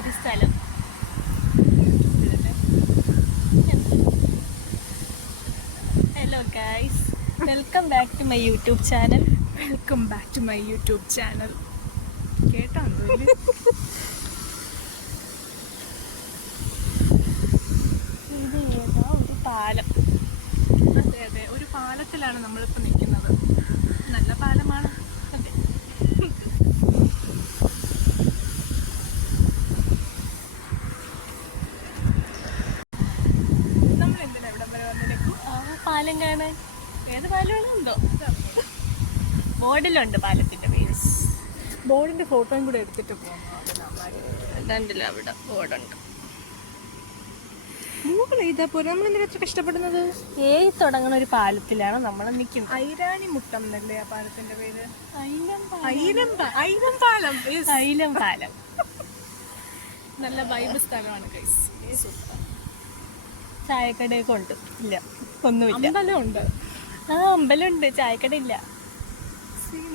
ഒരു സ്ഥലം. Hello guys, welcome back to my YouTube channel. Welcome back to my YouTube channel. കേട്ടോ ഇത് ഏതാ ഒരു പാലം. അതെ അതെ, ഒരു പാലത്തിലാണ് നമ്മളിപ്പോൾ നിൽക്കുന്നത്. നല്ല പാലമാണ്. അതെ, നമ്മൾ എന്തിനാ ഇവിടെ വരെ വന്നിരിക്കും? പാലം കാണാൻ. ഏത് പാലമാണോ എന്തോ, ബോർഡിലുണ്ട് പാലത്തിന്റെ പേര്. ബോർഡിന്റെ ഫോട്ടോയും കൂടെ എടുത്തിട്ട് പോകുന്നു. രണ്ടില്ല, അവിടെ ബോർഡുണ്ട്. ഗൂഗിൾ ചെയ്താൽ പോലും നമ്മൾ എന്തിനാ ഇത്ര കഷ്ടപ്പെടുന്നത്? തുടങ്ങുന്ന ഒരു പാലത്തിലാണ് നമ്മൾ നിൽക്കുന്നത്. ഐരാണി മുട്ടം എന്നല്ലേ ആ പാലത്തിന്റെ പേര്? ഐലം പാലം. ഐലം പാലം. നല്ല വൈബ് സ്ഥലമാണ് ഗൈസ്. ചായക്കടയൊക്കെ ഉണ്ട്. ഇല്ല, ഒന്നുമില്ല. അമ്പലമുണ്ട്. അമ്പലമുണ്ട്, ചായക്കട ഇല്ല.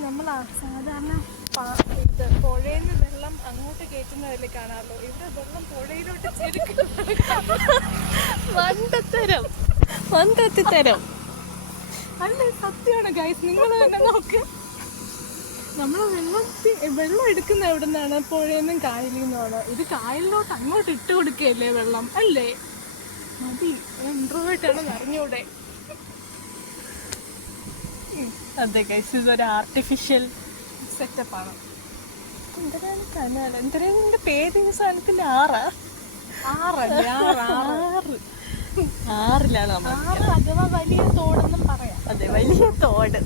നമ്മൾ സാധാരണ പുഴയിൽ നിന്ന് വെള്ളം അങ്ങോട്ട് കയറ്റുന്നതല്ലേ കാണാമല്ലോ. ഇവിടെ വെള്ളം പുഴയിലോട്ട് വന്തത്തരം. അല്ലേ, സത്യമാണ് ഗൈസ്. നിങ്ങൾ തന്നെ നോക്ക്. നമ്മൾ വെള്ളം എടുക്കുന്ന എവിടെ നിന്നാണ്? പുഴയിൽ നിന്നും കായലിൽ നിന്നാണ്. ഇത് കായലിലോട്ട് അങ്ങോട്ട് ഇട്ട് കൊടുക്കുകയല്ലേ വെള്ളം, അല്ലേ? മതി, ഇൻട്രോവേർട്ടാണെന്ന് അറിഞ്ഞൂടെ? അതെ ഗൈസ്, ഇതൊരു ആർട്ടിഫിഷ്യൽ സെറ്റപ്പാണ്. എന്തിനാണ് കനാൽ? എന്തിനാണ് നിന്റെ പേര്? ഈ സാധനത്തിന്റെ ആറിലാണ് നമ്മൾ. അഥവാ വലിയ തോടെന്നും പറയാം. അതെ, വലിയ തോട്.